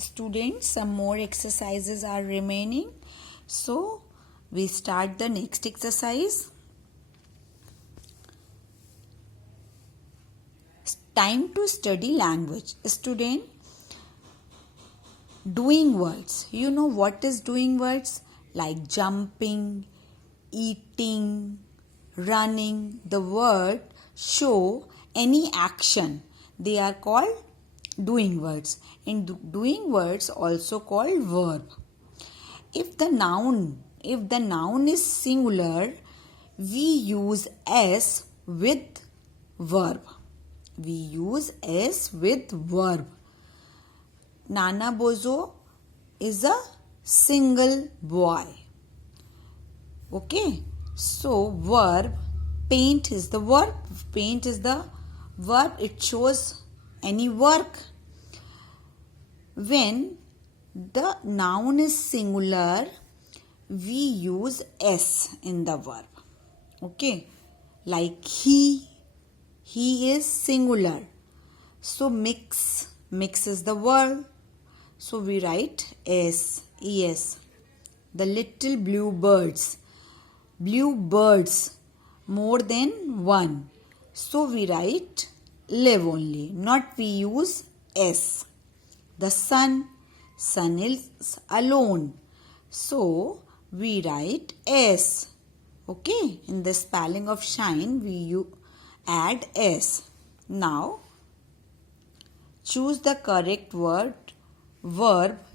Students, some more exercises are remaining. So, we start the next exercise. Time to study language. Student, doing words. You know what is doing words? Like jumping, eating, running. The word show any action. They are called doing words. And doing words also called verb. If the noun is singular, we use s with verb. We use s with verb. Nana Bozo is a single boy. Okay. So verb, paint is the verb. Paint is the verb. It shows any work. When the noun is singular, we use s in the verb. Okay. Like he is singular. So mix is the verb. So we write s, es. The little blue birds, more than one. So we write live only, not we use s. The sun is alone. So we write s. Okay, in the spelling of shine, we add s. Now, choose the correct verb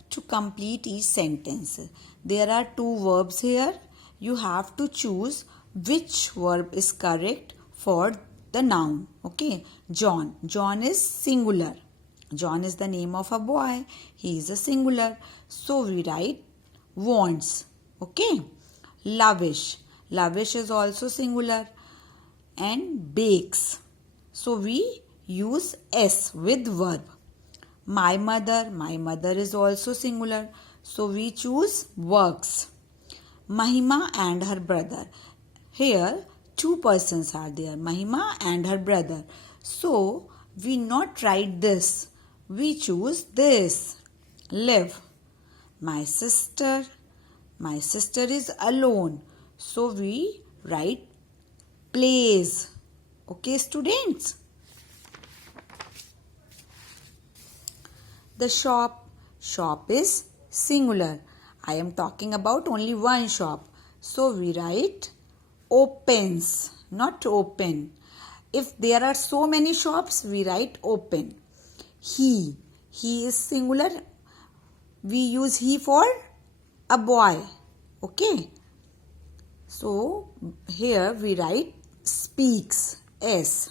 to complete each sentence. There are two verbs here. You have to choose which verb is correct for the noun. Okay, John. John is singular. John is the name of a boy. He is a singular. So we write wants. Okay. Lavish. Lavish is also singular. And bakes. So we use s with verb. My mother is also singular. So we choose works. Mahima and her brother. Here two persons are there. Mahima and her brother. So we not write this. We choose this. Live. My sister is alone. So we write plays. Okay, students? The shop is singular. I am talking about only one shop. So we write opens, not open. If there are so many shops, we write open. He is singular. We use he for a boy. Okay. So here we write speaks, s.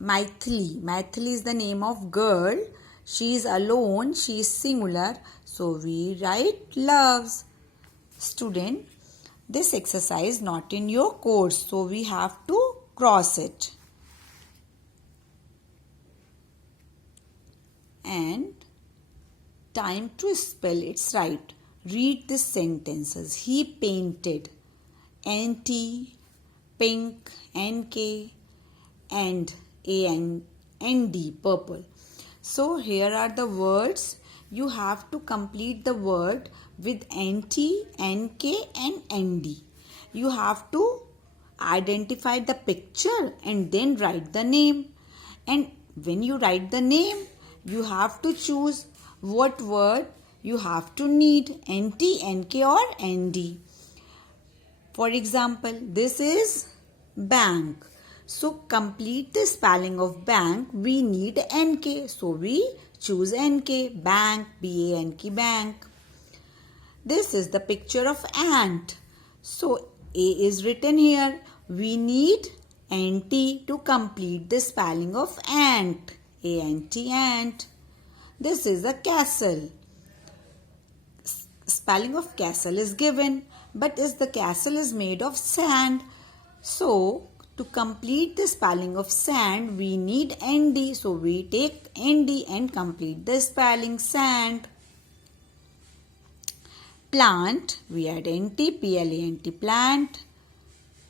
Maithili is the name of girl. She is alone. She is singular. So we write loves. Student, this exercise not in your course. So we have to cross it. And time to spell its right. Read the sentences. He painted. NT, pink, NK, and AND, purple. So here are the words. You have to complete the word with NT, NK and ND. You have to identify the picture and then write the name. And when you write the name, you have to choose what word you have to need, NT, NK or ND. For example, this is bank. So complete the spelling of bank, we need NK. So we choose NK, bank, BANK, bank. This is the picture of ant. So A is written here. We need NT to complete the spelling of ant. ANT, ant. This is a castle. Spelling of castle is given, but the castle is made of sand. So to complete the spelling of sand, we need ND. So we take ND and complete the spelling sand. Plant, we add NT, PLANT, plant.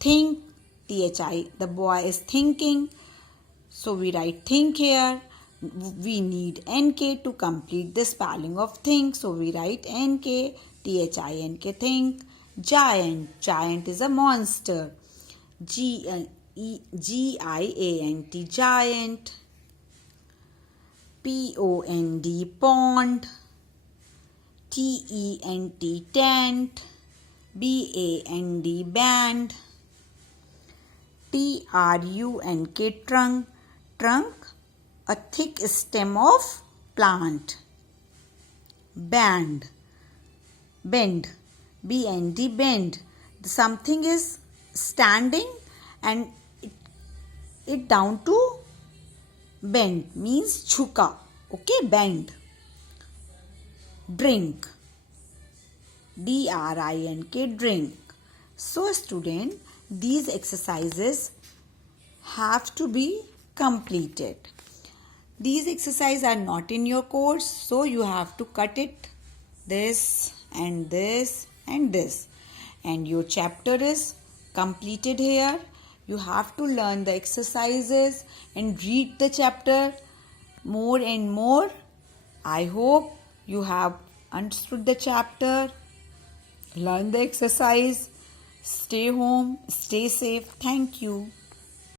Think, THI, the boy is thinking. So we write think here. we need NK to complete the spelling of think. So we write NK, THINK, think. Giant. Giant is a monster. GIANT, giant. POND, pond. TENT, tent. BAND, band. TRUNK, trunk. Trunk, a thick stem of plant. Bend, bend. BND, bend. Something is standing and it down to bend means jhuka. Okay, bend. Drink, DRINK, drink. So student, these exercises have to be completed. These exercises are not in your course, so you have to cut it, this and this and this, and your chapter is completed here. You have to learn the exercises and read the chapter more and more. I hope you have understood the chapter. Learn the exercise. Stay home. Stay safe. Thank you.